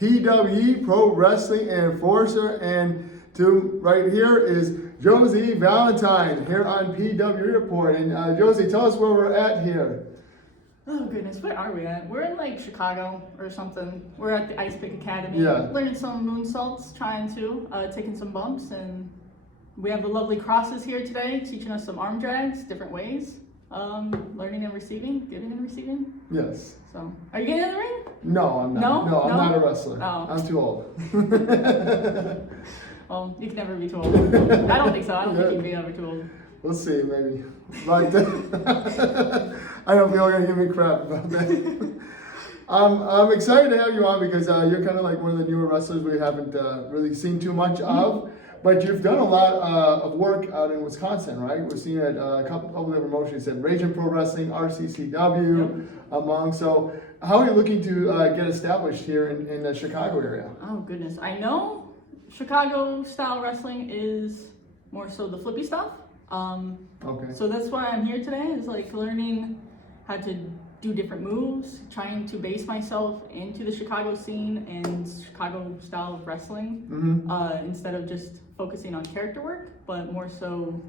PWE Pro Wrestling Enforcer, and to right here is Josie Valentine here on PWE Report. And Josie, tell us where we're at here. Oh goodness, where are we at? We're in like Chicago or something. We're at the Ice Pik Academy, learning some moonsaults, taking some bumps, and we have the lovely Crosses here today, teaching us some arm drags, different ways. Learning and receiving, giving and receiving. Yes. So, are you getting in the ring? No, I'm not. No, I'm not a wrestler. Oh. I'm too old. Well, you can never be too old. I don't think so. I don't think you can be ever too old. We'll see, maybe. But I know people are gonna give me crap about that. I'm excited to have you on because you're kind of like one of the newer wrestlers we haven't really seen too much of. But you've done a lot of work out in Wisconsin, right? We've seen it a couple different promotions, at Raging Pro Wrestling, RCCW, among. So, how are you looking to get established here in the Chicago area? Oh goodness, I know Chicago style wrestling is more so the flippy stuff. Okay. So that's why I'm here today, is like learning how to do different moves, trying to base myself into the Chicago scene and Chicago style of wrestling, instead of just focusing on character work, but more so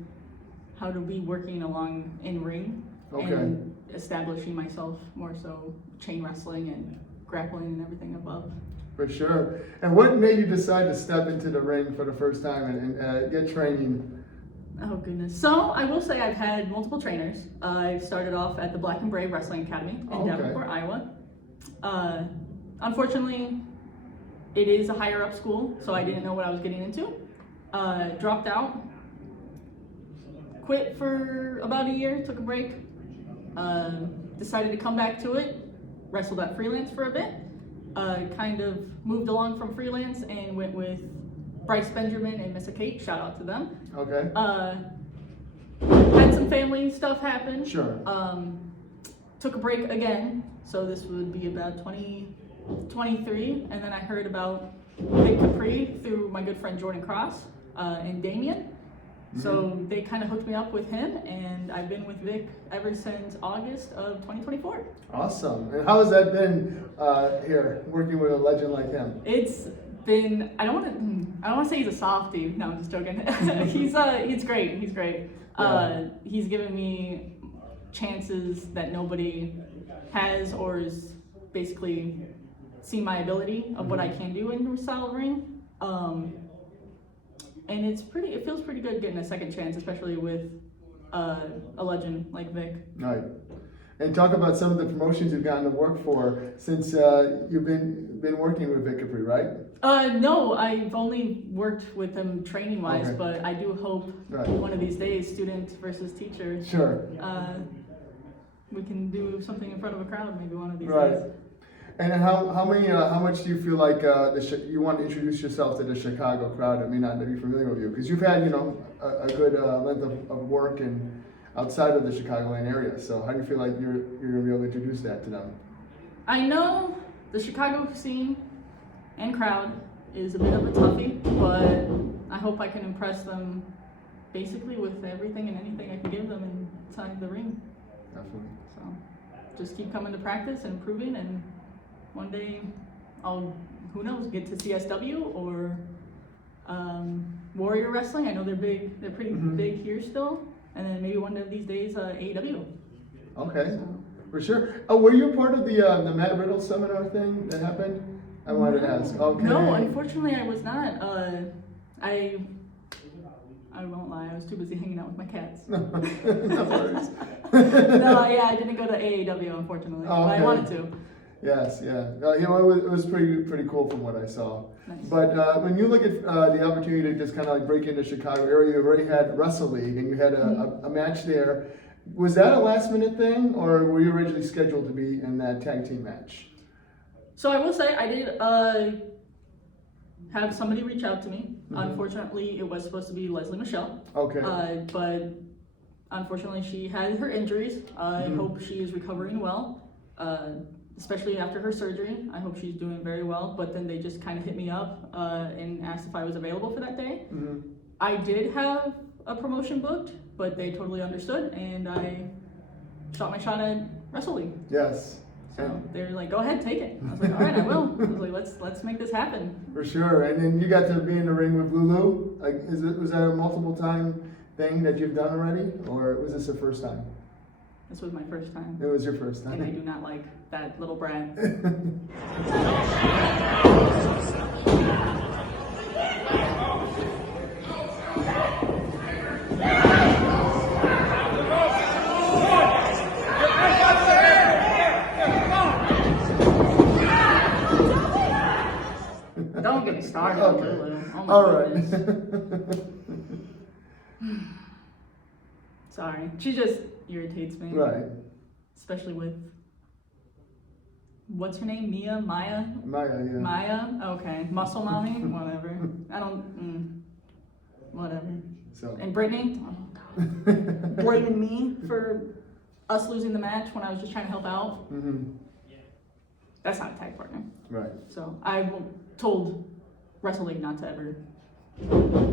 how to be working along in ring and establishing myself more so chain wrestling and grappling and everything above. For sure. And what made you decide to step into the ring for the first time and get training? Oh goodness. So I will say I've had multiple trainers. I started off at the Black and Brave Wrestling Academy in Davenport, Iowa. Unfortunately, it is a higher up school, so I didn't know what I was getting into. Dropped out, quit for about a year, took a break, decided to come back to it, wrestled at freelance for a bit, kind of moved along from freelance and went with Bryce Benjamin and Missa Kate, shout out to them. Okay. Had some family stuff happen. Sure. Took a break again, so this would be about 2023, and then I heard about Vic Capri through my good friend Jordan Cross and Damien. So they kind of hooked me up with him, and I've been with Vic ever since August of 2024. Awesome. And how has that been here, working with a legend like him? It's been, I don't want to say he's a softie. No, I'm just joking. He's great. He's great. He's given me chances that nobody has, or is basically seen my ability of what I can do in the style ring. And it feels pretty good getting a second chance, especially with a legend like Vic. Right. And talk about some of the promotions you've gotten to work for since you've been working with Vic Capri, right? No, I've only worked with him training-wise, but I do hope one of these days, student versus teacher, we can do something in front of a crowd maybe one of these days. And how much do you feel like you want to introduce yourself to the Chicago crowd that may not be familiar with you? Because you've had, a good length of work and outside of the Chicagoland area. So how do you feel like you're going to be able to introduce that to them? I know the Chicago scene and crowd is a bit of a toughie, but I hope I can impress them basically with everything and anything I can give them inside the ring. Definitely. So just keep coming to practice and improving, and one day I'll, who knows, get to CSW or Warrior Wrestling. I know they're big, they're pretty big here still. And then maybe one of these days, AEW. Okay, so. For sure. Oh, were you part of the Matt Riddle seminar thing that happened? I wanted to ask. Okay. No, unfortunately, I was not. I won't lie. I was too busy hanging out with my cats. No worries. No, yeah, I didn't go to AEW, unfortunately, but I wanted to. Yes, yeah. It was pretty cool from what I saw. Nice. But when you look at the opportunity to just kind of like break into Chicago area, you already had WrestleLeague and you had a match there. Was that a last minute thing, or were you originally scheduled to be in that tag team match? So I will say I did have somebody reach out to me. Unfortunately, it was supposed to be Leslie Michelle. Okay. But unfortunately, she had her injuries. I hope she is recovering well. Especially after her surgery. I hope she's doing very well, but then they just kind of hit me up and asked if I was available for that day. I did have a promotion booked, but they totally understood, and I shot my shot at WrestleLeague. Yes. So they were like, go ahead, take it. I was like, all right, I will. I was like, let's make this happen. For sure. And then you got to be in the ring with Lulu. Like, was that a multiple time thing that you've done already, or was this the first time? This was my first time. It was your first time. And I do not like that little brat. Don't get me started on Okay. Lulu. Oh my All right. goodness. Sorry. She just irritates me. Right. Especially with, what's her name? Maya? Maya, yeah. Maya? Okay. Muscle mommy? Whatever. I don't, whatever. So. And Brittany? Oh, God. Blaming me for us losing the match when I was just trying to help out. Mm-hmm. That's not a tag partner. Right. So I told WrestleLeague not to ever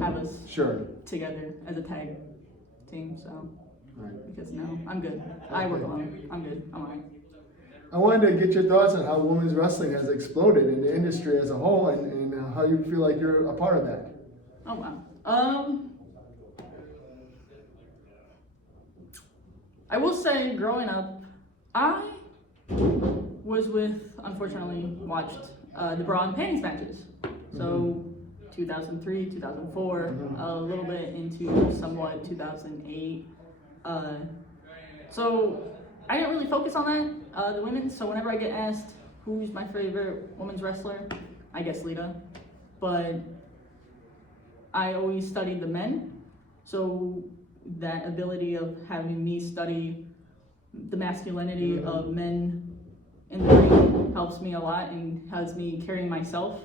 have us together as a tag team. So, because no, I'm good. I work alone. I'm good. I'm alright. I wanted to get your thoughts on how women's wrestling has exploded in the industry as a whole, and how you feel like you're a part of that. Oh wow. I will say, growing up, I was unfortunately watched the bra and panties matches. So 2003, 2004, a little bit into somewhat 2008. So I didn't really focus on that, the women. So whenever I get asked who's my favorite women's wrestler, I guess Lita. But I always studied the men. So that ability of having me study the masculinity of men in the ring helps me a lot and has me carry myself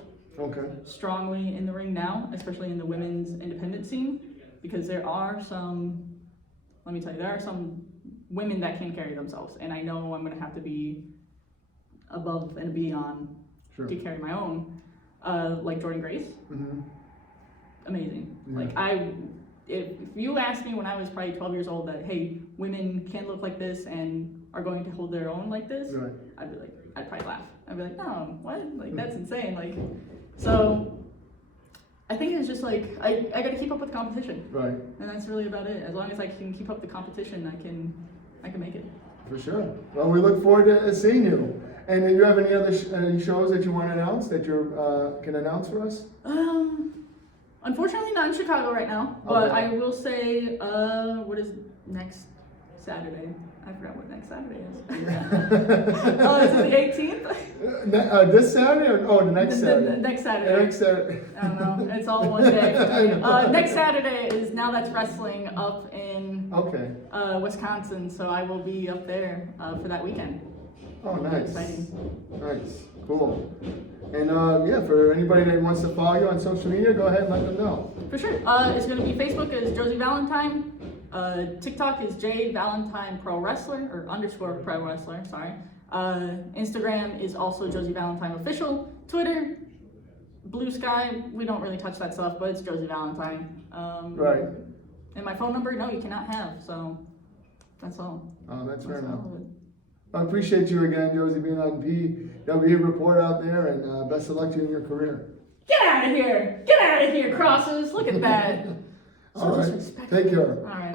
strongly in the ring now, especially in the women's independent scene, because there are some, let me tell you, there are some women that can carry themselves, and I know I'm going to have to be above and beyond to carry my own, like Jordan Grace. Amazing. Like if you asked me when I was probably 12 years old that, hey, women can look like this and are going to hold their own like this, I'd be like, I'd probably laugh. I'd be like, no, what? Like, that's insane. Like, so I think it's just like, I got to keep up with the competition. Right. And that's really about it. As long as I can keep up the competition, I can make it. For sure. Well, we look forward to seeing you. And do you have any other shows that you want to announce that you can announce for us? Unfortunately, not in Chicago right now, but I will say, what is next Saturday? I forgot what next Saturday is. Is it the 18th? This Saturday or the next Saturday? The next Saturday. The next Saturday. I don't know. It's all one day. Next Saturday is Now That's Wrestling up in Wisconsin, so I will be up there for that weekend. Oh, nice. Exciting. Nice. Cool. And for anybody that wants to follow you on social media, go ahead and let them know. For sure. It's going to be Facebook as Josie Valentine. TikTok is J Valentine Pro Wrestler or _ Pro Wrestler. Sorry. Instagram is also Josie Valentine Official. Twitter, Blue Sky. We don't really touch that stuff, but it's Josie Valentine. Right. And my phone number, no, you cannot have. So that's all. Oh, that's fair enough. I appreciate you again, Josie, being on PWE Report out there, and best of luck to you in your career. Get out of here! Get out of here, Crosses! Look at that. All right. Take care. All right.